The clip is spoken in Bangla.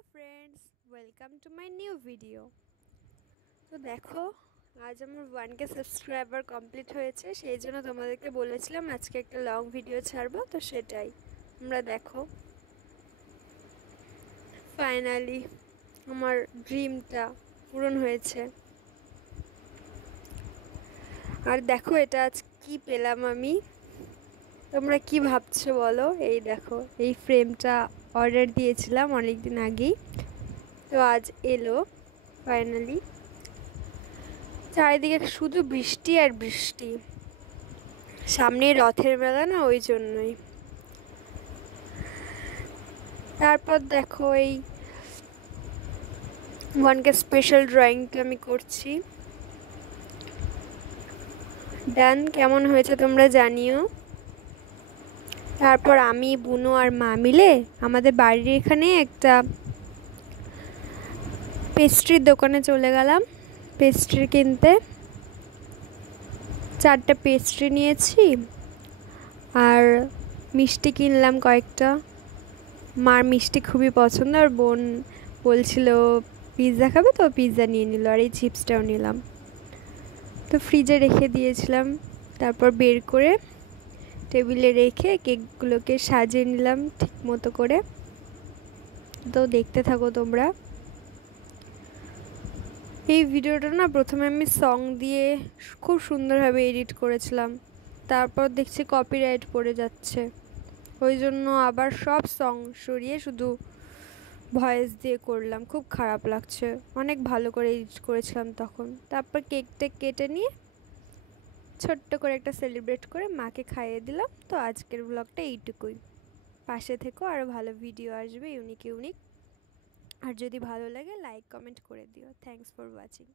Hello friends, welcome to my new video. তো দেখো, আজ আমার 1K সাবস্ক্রাইবার কমপ্লিট হয়েছে, সেই জন্য তোমাদেরকে বলেছিলাম আজকে একটা লং ভিডিও ছাড়বো। তো সেটাই তোমরা দেখো। ফাইনালি আমার ড্রিমটা পূরণ হয়েছে। আর দেখো এটা আজ কি পেলাম আমি। তোমরা কি ভাবছো বলো? এই দেখো, এই ফ্রেমটা অর্ডার দিয়েছিলাম অনেক দিন আগেই, তো আজ এলো ফাইনালি। চারিদিকে শুধু বৃষ্টি আর বৃষ্টি, সামনে রথের মেলা না, ওই জন্যই। তারপর দেখো এই 1K স্পেশাল ড্রয়িংটা আমি করছি। ডান, কেমন হয়েছে তোমরা জানিও। তারপর আমি, বুনু আর মা মিলে আমাদের বাড়ির এখানে একটা পেস্ট্রির দোকানে চলে গেলাম পেস্ট্রি কিনতে। 4টে পেস্ট্রি নিয়েছি আর মিষ্টি কিনলাম কয়েকটা। মার মিষ্টি খুবই পছন্দ, আর বোন বলছিল পিৎজা খাবে, তো পিৎজা নিয়ে নিল, আর এই চিপসটাও নিলাম। তো ফ্রিজে রেখে দিয়েছিলাম, তারপর বের করে টেবিলে রেখে কেকগুলোকে সাজিয়ে নিলাম ঠিক মতো করে। তো দেখতে থাকো তোমরা। এই ভিডিওটা না প্রথমে আমি সং দিয়ে খুব সুন্দরভাবে এডিট করেছিলাম, তারপর দেখছি কপিরাইট পড়ে যাচ্ছে, ওই জন্য আবার সব সং সরিয়ে শুধু ভয়েস দিয়ে করলাম। খুব খারাপ লাগছে, অনেক ভালো করে এডিট করেছিলাম তখন। তারপর কেকটা কেটে নিয়ে ছোট্ট করে একটা সেলিব্রেট করে মাকে খাইয়ে দিলাম। তো আজকের ব্লগটা এইটুকুই। পাশে থেকো, আরও ভালো ভিডিও আসবে ইউনিক ইউনিক। আর যদি ভালো লাগে লাইক কমেন্ট করে দিও। Thanks for watching.